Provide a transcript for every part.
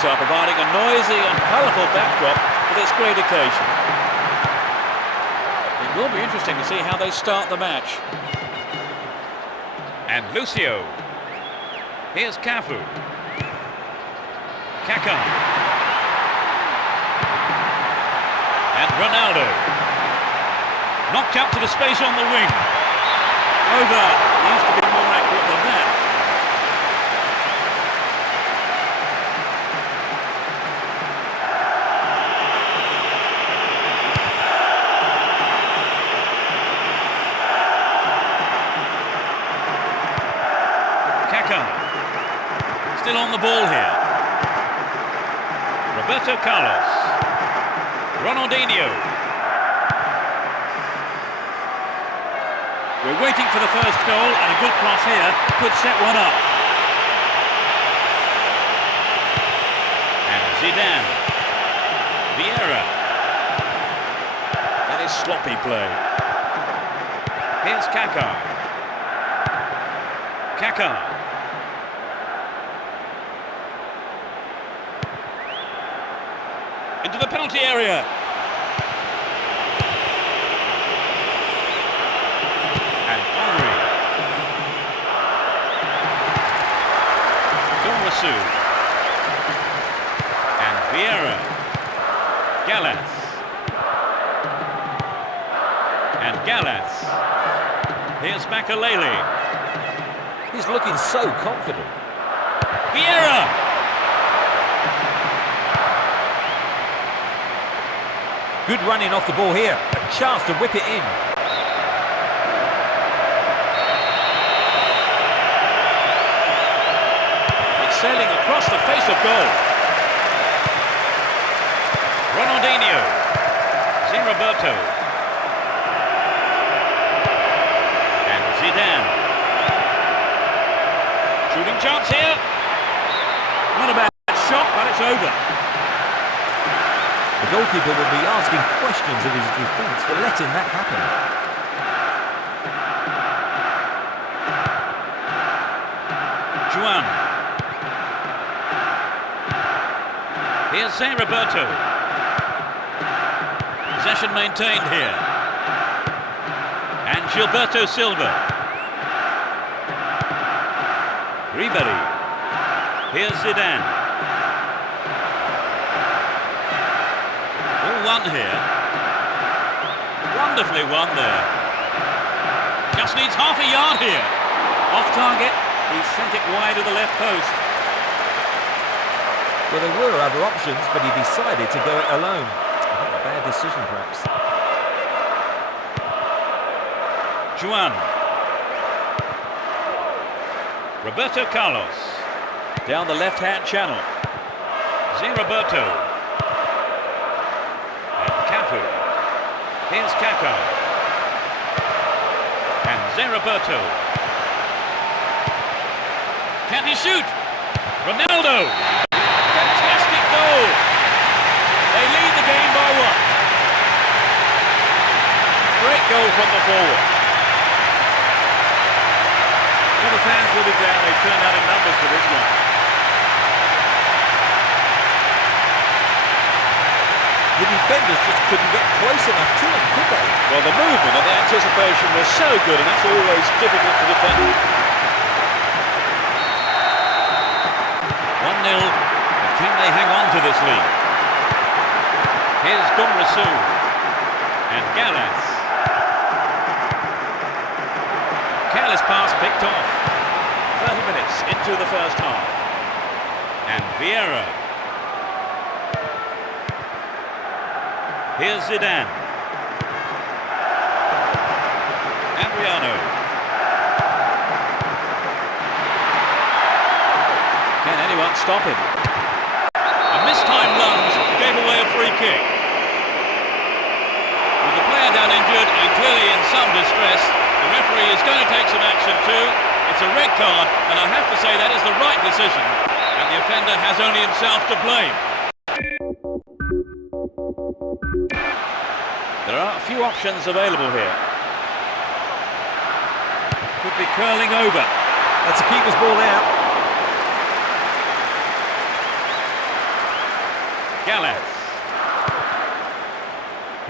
fans are providing a noisy and colourful backdrop for this great occasion. It will be interesting to see how they start the match. And Lucio. Here's Cafu. Kaká. And Ronaldo. Knocked out to the space on the wing. Over. Needs to be more accurate than that. Kaká. Still on the ball here. Roberto Carlos. Ronaldinho. We're waiting for the first goal, and a good cross here could set one up. And Zidane. Vieira. That is sloppy play. Here's Kaká. Kaká. Into the penalty area. And Henry. Dorasu. And Vieira. Gallas. And Gallas. Here's Makalele. He's looking so confident. Vieira. Good running off the ball here. A chance to whip it in. It's sailing across the face of goal. Ronaldinho. Roberto. And Zidane. Shooting chance here. Not a bad shot, but it's over. The goalkeeper will be asking questions of his defence for letting that happen. Juan. Here's Zé Roberto. Possession maintained here. And Gilberto Silva. Ribéry. Here's Zidane. All won here. Wonderfully won there. Just needs half a yard here. Off target. He sent it wide of the left post. Well, there were other options, but he decided to go it alone. I think a bad decision, perhaps. Juan. Roberto Carlos. Down the left-hand channel. Zé Roberto. And Cafu. Here's Kaká. And Zé Roberto. Can he shoot? Ronaldo! Fantastic goal! They lead the game by one. Great goal from the forward. Well, the fans will be glad they turned out in numbers for this one. The defenders just couldn't get close enough to him, could they? Well, the movement and the anticipation was so good, and that's always difficult to defend. 1-0. But can they hang on to this lead? Here's Dorasu. And Gallas. Careless pass picked off. 30 minutes into the first half. And Vieira. Here's Zidane. Adriano. Can anyone stop him? A mistimed lunge gave away a free kick. With the player down injured and clearly in some distress, the referee is going to take some action too. It's a red card, and I have to say that is the right decision. And the offender has only himself to blame. There are a few options available here. Could be curling over. That's a keeper's ball out. Gallas.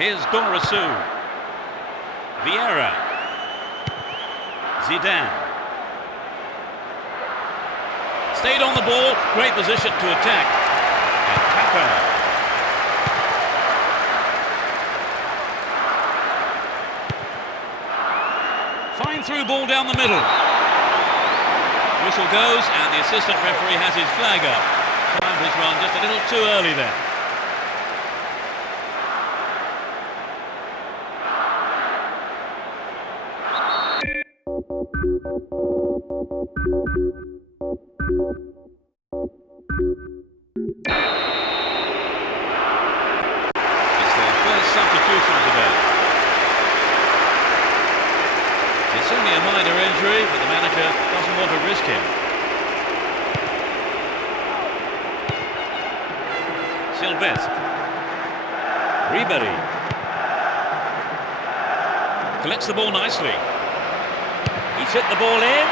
Here's Dorasu. Vieira. Zidane. Stayed on the ball, great position to attack. And Kaka. Fine through ball down the middle. Whistle goes and the assistant referee has his flag up. Time has run just a little too early there. It's their first substitution today. It's only a minor injury, but the manager doesn't want to risk him. Sylvestre. Ribéry. Collects the ball nicely. He's hit the ball in.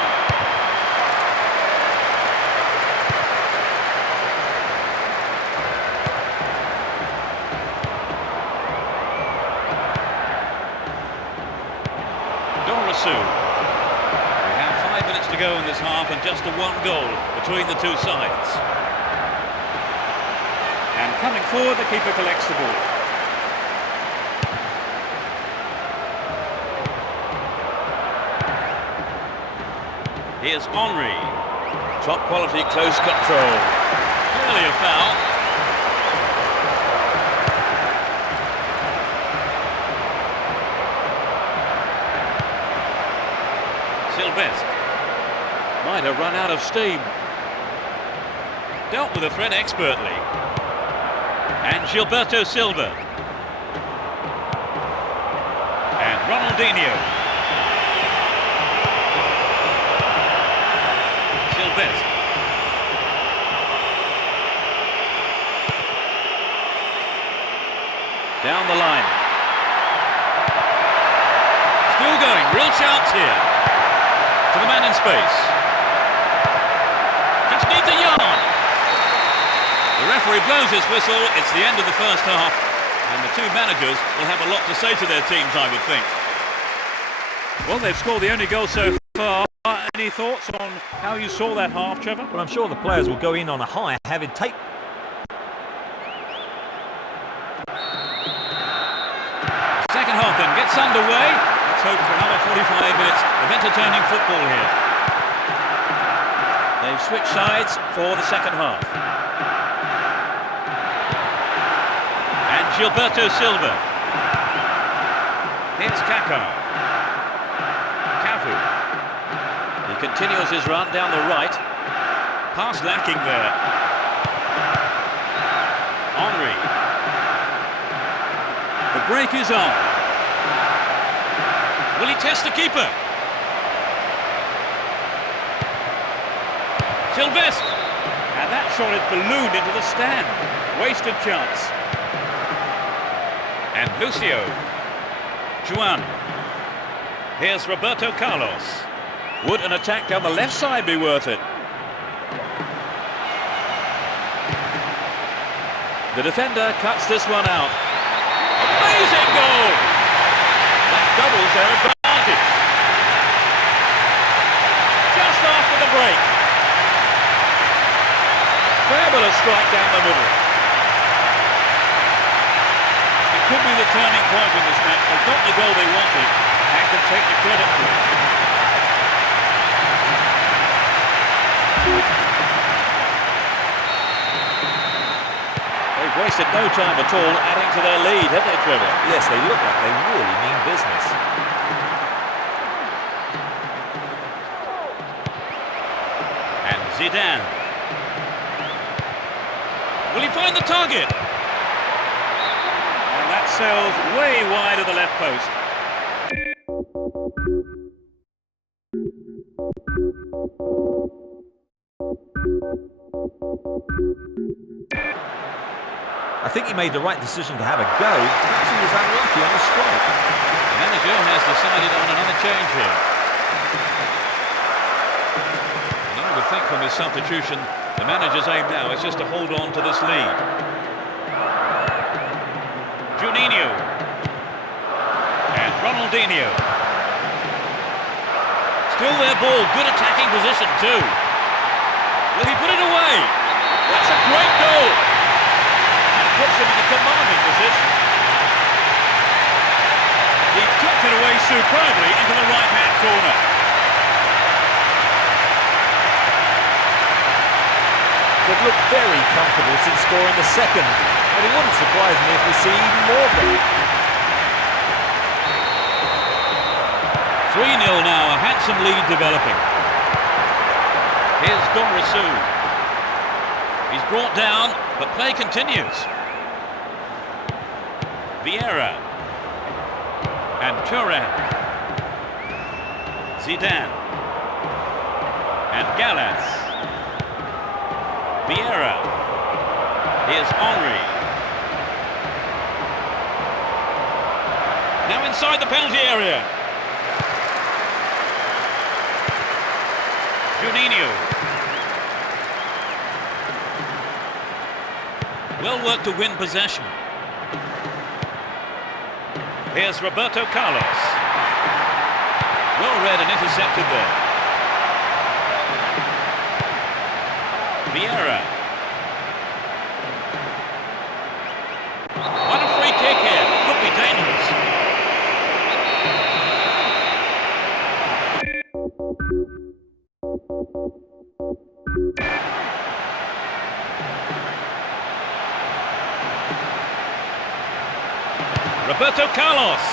Dorasu. We have 5 minutes to go in this half and just a one goal between the two sides. And coming forward, the keeper collects the ball. Here's Henry. Top quality, close control. Clearly a foul. Sylvestre. Might have run out of steam. Dealt with the threat expertly. And Gilberto Silva. And Ronaldinho. Sylvestre. Down the line. Still going, real chance here. To the man in space. Just needs a yard. The referee blows his whistle. It's the end of the first half. And the two managers will have a lot to say to their teams, I would think. Well, they've scored the only goal so far. Any thoughts on how you saw that half, Trevor? Well, I'm sure the players will go in on a high, having taken... Second half then gets underway. Let's hope for another 45 minutes of entertaining football here. They've switched sides for the second half. And Gilberto Silva. Here's Kaka. Cafu. He continues his run down the right. Pass lacking there. Henry. The break is on. Will he test the keeper? Sylvestre. And that shot is ballooned into the stand. Wasted chance. And Lucio. Juan. Here's Roberto Carlos. Would an attack down the left side be worth it? The defender cuts this one out. Amazing goal! That doubles their advantage. Just after the break. Fabulous strike down the middle. It could be the turning point in this match. They got the goal they wanted and can take the credit for it. They've wasted no time at all adding to their lead, have they, Trevor? Yes, they look like they really mean business. And Zidane. Will he find the target? And that sails way wide of the left post. I think he made the right decision to have a go. Perhaps he was unlucky on the strike. The manager has decided on another change here. And I would think from his substitution, the manager's aim now is just to hold on to this lead. Juninho. And Ronaldinho. Still their ball, good attacking position too. Will he put it away? That's a great goal. And puts him in a commanding position. He tucked it away superbly into the right-hand corner. They've looked very comfortable since scoring the second, but it wouldn't surprise me if we see even more of them. 3-0 now, a handsome lead developing. Here's Dorisu. He's brought down, but play continues. Vieira. And Thuram. Zidane. And Gallas. Vieira. Here's Henry. Now inside the penalty area. Juninho. Well worked to win possession. Here's Roberto Carlos. Well read and intercepted there. Vieira. What a free kick here. Could be dangerous. Roberto Carlos.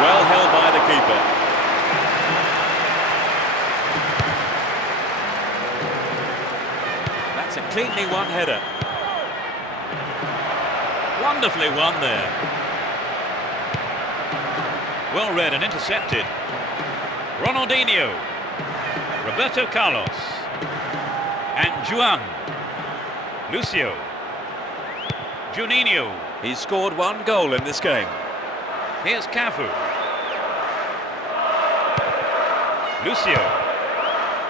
Well held by the keeper. That's a cleanly won header. Wonderfully won there. Well read and intercepted. Ronaldinho. Roberto Carlos. And Juan. Lucio. Juninho. He's scored one goal in this game. Here's Cafu. Lucio.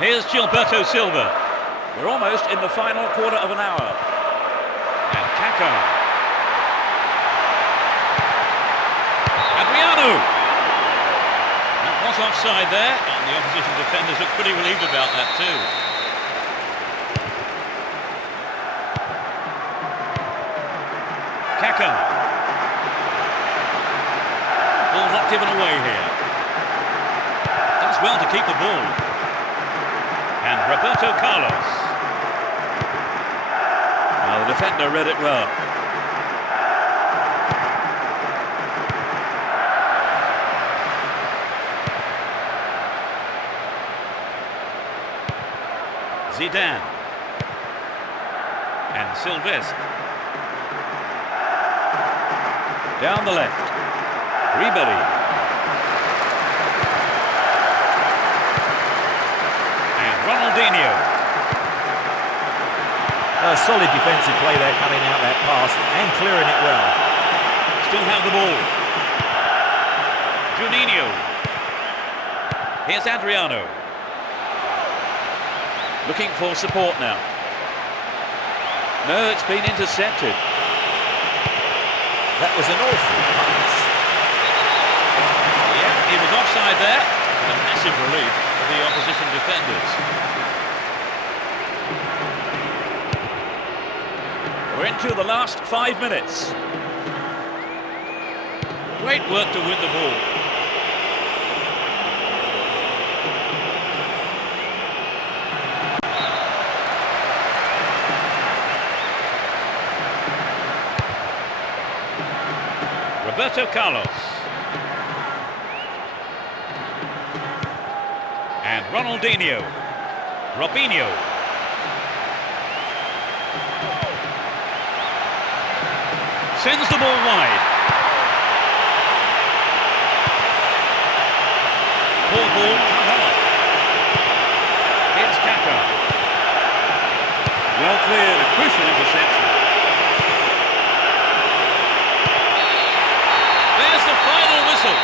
Here's Gilberto Silva. We're almost in the final quarter of an hour. And Kaká. Adriano. That was offside there, and the opposition defenders look pretty relieved about that too. Kaká. Ball not given away here. Does well to keep the ball. And Roberto Carlos. Now the defender read it well. Zidane. And Sylvestre. Down the left. Ribery. And Ronaldinho. A solid defensive play there, cutting out that pass and clearing it well. Still have the ball. Juninho. Here's Adriano. Looking for support now. No, it's been intercepted. That was an awful pass. Yeah, he was offside there. A massive relief for the opposition defenders. We're into the last 5 minutes. Great work to win the ball. Roberto Carlos. And Ronaldinho. Robinho. Sends the ball wide. Ball cut off. It's Kaká. Well cleared, a crucial interception. There's the final whistle.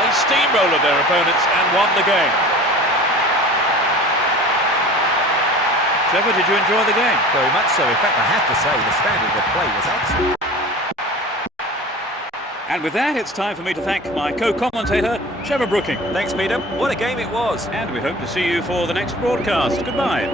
They steamrolled their opponents and won the game. Trevor, did you enjoy the game? Very much so. In fact, I have to say the standard of play was excellent. And with that, it's time for me to thank my co-commentator, Trevor Brooking. Thanks, Peter. What a game it was. And we hope to see you for the next broadcast. Goodbye.